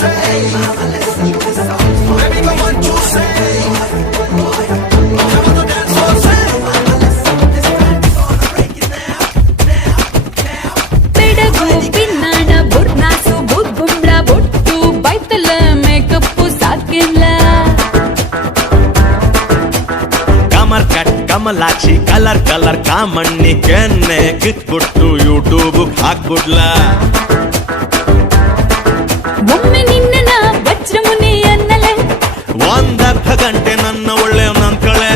say? Baby, come on, you say? Come on, the dance floor, say? పెడగు పిన్నాడ బుర్నాసు బుగ్గుంబ్ల బొట్టు బైతల makeup సాకెన్ల ಕಮರ್ cut Kamalakshi colour colour ಕಾಮಣ್ಣಿ ಕೆನ್ನೆ ಕಿತ್ಬಿಟ್ಟು YouTube ಹಾಕ್ಬಿಡ್ಲ ಒಮ್ಮೆ ನಿನ್ನ ವಜ್ರಮುನಿ ಅನ್ನಲೆ ಒಂದರ್ಧ ಗಂಟೆ ನನ್ನ ಒಳ್ಳೆ ನಂದ್ಕಳೆ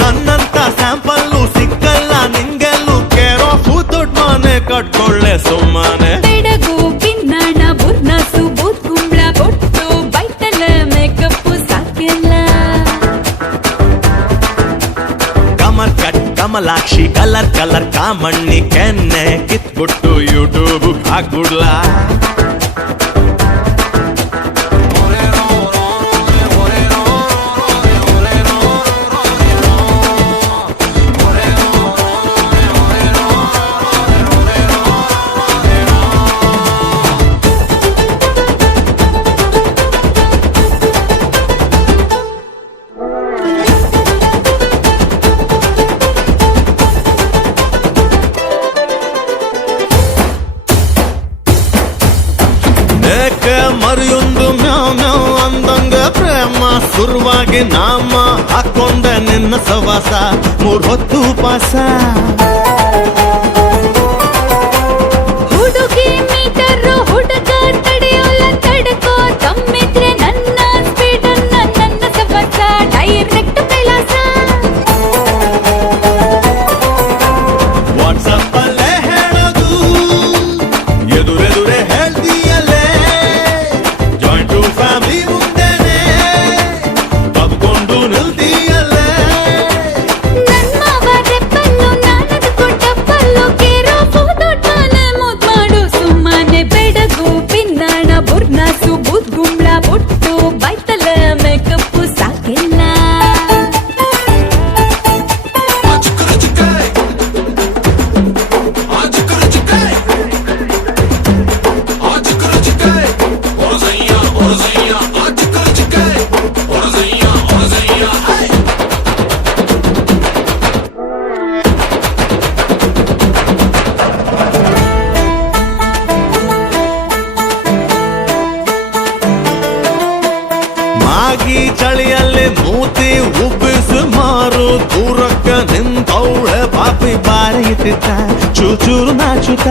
ನನ್ನಂತ ಸ್ಯಾಂಪಲ್ಲು ಸಿಕ್ಕಲ್ಲ ನಿಂಗೆಲ್ಲೂ ಕೇರೋ ದೊಡ್ಡ ಮನೆ ಕಟ್ಕೊಳ್ಳೆ ಸುಮ್ಮನೆ పెడగు పిన్నాడ బుర్నాసు బుగ్గుంబ్ల బొట్టు బైతల మేకప్పు సాకెన్ల ಕಮರ್ ಕಟ್ ಕಮಲಾಕ್ಷಿ ಕಲರ್ ಕಲರ್ ಕಾಮಣ್ಣಿ ಕೆನ್ನೆ ಕಿತ್ಬಿಟ್ಟು ಯೂಟ್ಯೂಬ್ ಹಾಕ್ಬಿಡ್ಲ ಮರಿಯೊಂದು ಮ್ಯಾವ್ ಮ್ಯಾವ್ ಅಂದಂಗ ಪ್ರೇಮ ಶುರುವಾಗಿ ನಾಮ ಹಾಕೊಂಡೆ ನಿನ್ನ ಸವಾಸ 3 ಹೊತ್ತು ಪಾಸ ಹುಡುಗಿ ಮೀಟರು ಹುಡುಗ ತಡೆಯೋಲ್ಲ ತಡ್ಕೋ ತಮ್ಮಿದ್ರೆ ನನ್ನ ಸ್ಪೀಡನ್ನ ನನ್ನ ಸವಸ ಡೈರೆಕ್ಟ್ ಕೈಲಾಸ ವಾಟ್ಸಪ್ ಅಲ್ಲೇ ಹೇಳೋದು ಎದುರೆದುರೆ ಹೇಳ್ತೀಯಲ್ಲೇ ಜಾಯಿಂಟ್ ಫ್ಯಾಮಿಲಿ ಮುಂದೆನೆ ತಬ್ಕೊಂಡು ನಿಲ್ತೀಯಲ್ಲೇ ನನ್ನ ರೆಪ್ಪಲ್ಲು ನಾನದು ಕೊಟ್ಟಪ್ಪಲ್ಲು ಕೇರೋ ದೊಡ್ಡನೆ ಮುದ್ ಮಾಡು ಸುಮ್ಮನೆ ಬೆಡಗು ಪಿನ್ನಾಣ ಬುರ್ನಾಸು ಬುದ್ಗುಂಬ್ಳ ಬೊಟ್ಟು ಬೈತಲ ಮೇಕಪ್ಪು ಸಾಕೆಲ್ಲ ಮಾಗಿ ಚಳಿಯಲ್ಲಿ ಮೂತಿ ಉಬ್ಬಿಸು ಮಾರು ದೂರಕ್ಕ ನಿಂತವಳೆ ಪಾಪಿ ಬಾರಿತಿದ್ದ ಚೂಚೂರು ನಾಚುತ್ತ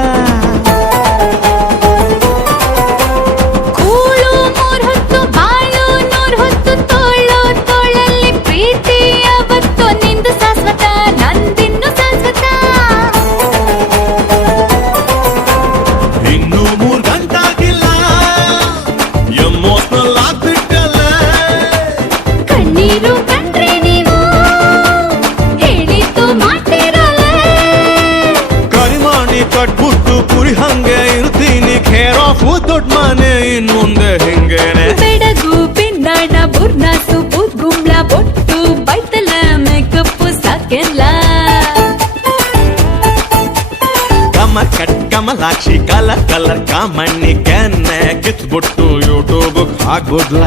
ಕೂಳು 3 ಹೊತ್ತು ಬಾಳು 100 ಹೊತ್ತು ತೋಳು ತೋಳಲ್ಲಿ ಪ್ರೀತಿ ಅವತ್ತು ನಿಂದು ಶಾಶ್ವತ ನಂದಿನ್ನು ಶಾಶ್ವತ ಇನ್ನು 3 ಗಂಟಾಗಿಲ್ಲ ಎಮೋಷನಲ್ ಆಗ್ಬಿಟ್ಟಲ್ಲ ಕಣ್ಣೀರು ಕಂಡ್ರೆ ನೀವು ಹೇಳಿದ್ದು ಮಾಡ್ತಿರಲ್ಲ ಕರಿಮಾಣಿ ಕಟ್ಬಿಟ್ಟು ಕುರಿ ಹಂಗೆ ಇರ್ತೀನಿ ಖೇರ್ ಆಫ್ ದೊಡ್ಡ ಮನೆ ಇನ್ ಮುಂದೆ ಹಿಂಗೇನೆ ಬೆಡಗು ಪಿನ್ನಾಣ ಬುರ್ನಾಸು ಬುದ್ಗುಂಬ್ಳ ಬೊಟ್ಟು ಬೈತಲ ಮೇಕಪ್ಪು ಸಾಕೆಲ್ಲ ಕಮರ್ ಕಟ್ ಕಮಲಾಕ್ಷಿ ಕಲರ್ ಕಲರ್ ಕಾಮಣ್ಣಿ ಕೆನ್ನೆ ಕಿತ್ಬಿಟ್ಟು ಯೂಟ್ಯೂಬ್ ಹಾಕ್ಬಿಡ್ಲ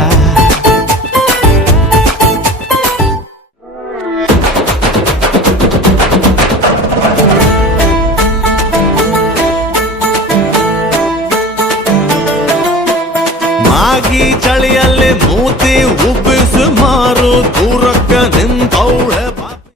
ಮಾಗಿ ಚಳಿಯಲ್ಲಿ ಮೂತಿ ಉಬ್ಬಿಸು ಮಾರು ದೂರ